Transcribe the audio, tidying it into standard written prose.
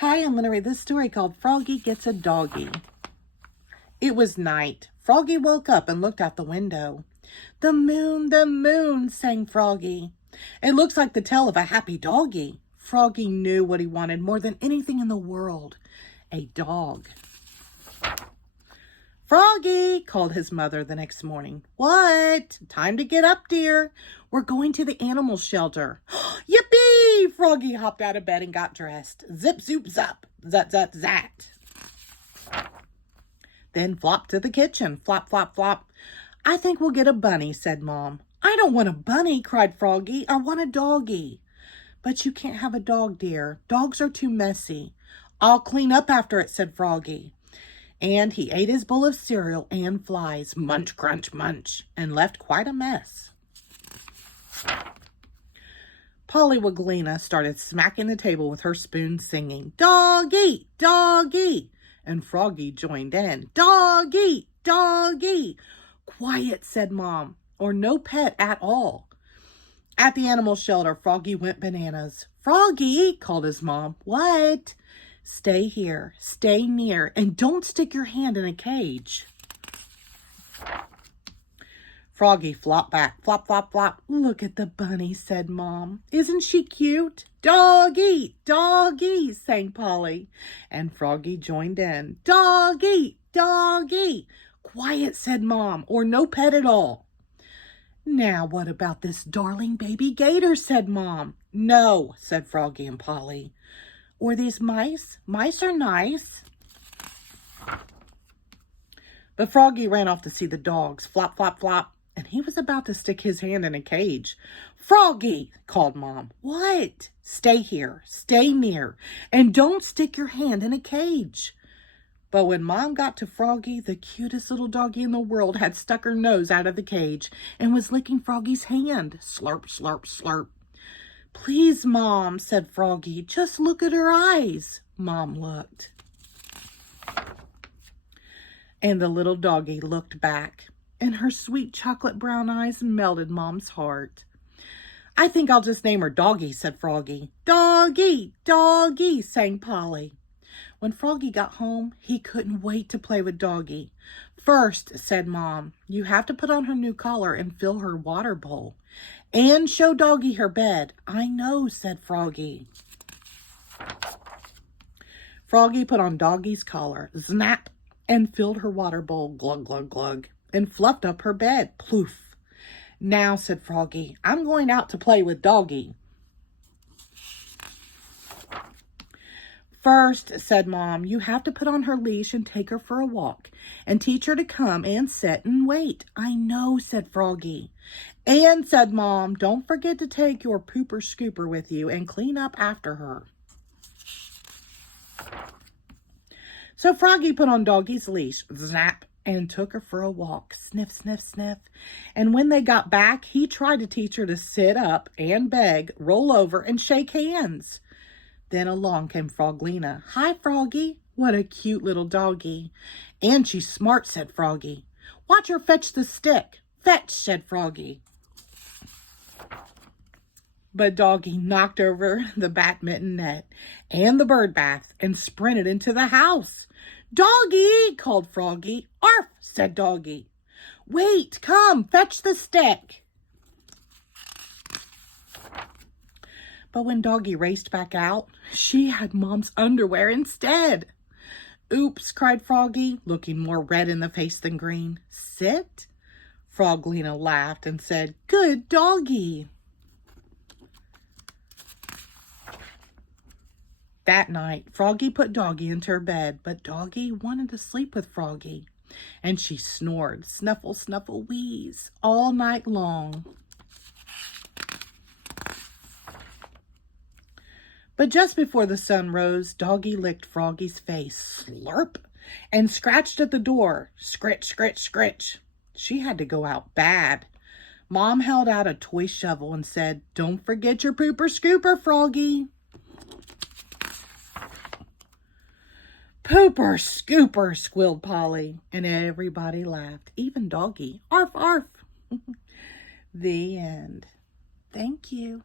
Hi, I'm going to read this story called Froggy Gets a Doggy. It was night. Froggy woke up and looked out the window. The moon, sang Froggy. It looks like the tail of a happy doggy. Froggy knew what he wanted more than anything in the world. A dog. Froggy, called his mother the next morning. What? Time to get up, dear. We're going to the animal shelter. Yippee! Froggy hopped out of bed and got dressed. Zip, zoop, zap. Zat, zat, zat. Then flopped to the kitchen. Flop, flop, flop. I think we'll get a bunny, said Mom. I don't want a bunny, cried Froggy. I want a doggy. But you can't have a dog, dear. Dogs are too messy. I'll clean up after it, said Froggy. And he ate his bowl of cereal and flies, munch, crunch, munch, and left quite a mess. Polly Waglina started smacking the table with her spoon, singing, "Doggy, doggy," and Froggy joined in, "Doggy, doggy." "Quiet," said Mom, "or no pet at all." At the animal shelter, Froggy went bananas. "Froggy," called his mom. "What?" "Stay here, stay near, and don't stick your hand in a cage." Froggy flopped back, flop, flop, flop. "Look at the bunny," said Mom. "Isn't she cute?" "Doggy, doggy," sang Polly. And Froggy joined in. "Doggy, doggy." "Quiet," said Mom, "or no pet at all." "Now what about this darling baby gator?" said Mom. "No," said Froggy and Polly. "Or these mice? Mice are nice." But Froggy ran off to see the dogs. Flop, flop, flop. And he was about to stick his hand in a cage. "Froggy," called Mom. "What?" "Stay here, stay near, and don't stick your hand in a cage." But when Mom got to Froggy, the cutest little doggy in the world had stuck her nose out of the cage and was licking Froggy's hand. Slurp, slurp, slurp. "Please, Mom," said Froggy, "just look at her eyes." Mom looked. And the little doggy looked back, and her sweet chocolate brown eyes melted Mom's heart. "I think I'll just name her Doggy," said Froggy. "Doggy, doggy," sang Polly. When Froggy got home, he couldn't wait to play with Doggy. "First," said Mom, "you have to put on her new collar and fill her water bowl. And show Doggy her bed." "I know," said Froggy. Froggy put on Doggy's collar, snap, and filled her water bowl, glug, glug, glug, and fluffed up her bed, ploof. "Now," said Froggy, "I'm going out to play with Doggy." "First," said Mom, "you have to put on her leash and take her for a walk and teach her to come and sit and wait." "I know," said Froggy. "And," said Mom, "don't forget to take your pooper scooper with you and clean up after her." So Froggy put on Doggy's leash, snap, and took her for a walk, sniff, sniff, sniff. And when they got back, he tried to teach her to sit up and beg, roll over, and shake hands. Then along came Froglina. "Hi, Froggy." "What a cute little doggy." "And she's smart," said Froggy. "Watch her fetch the stick." "Fetch," said Froggy. But Doggy knocked over the badminton net and the bird bath and sprinted into the house. "Doggy," called Froggy. "Arf," said Doggy. "Wait, come, fetch the stick." But when Doggy raced back out, she had Mom's underwear instead. "Oops," cried Froggy, looking more red in the face than green. "Sit?" Froglina laughed and said, "Good doggy." That night, Froggy put Doggy into her bed, but Doggy wanted to sleep with Froggy, and she snored, snuffle, snuffle, wheeze, all night long. But just before the sun rose, Doggy licked Froggy's face, slurp, and scratched at the door, scritch, scritch, scritch. She had to go out bad. Mom held out a toy shovel and said, "Don't forget your pooper scooper, Froggy." "Pooper scooper," squealed Polly, and everybody laughed, even Doggy. "Arf, arf." The end. Thank you.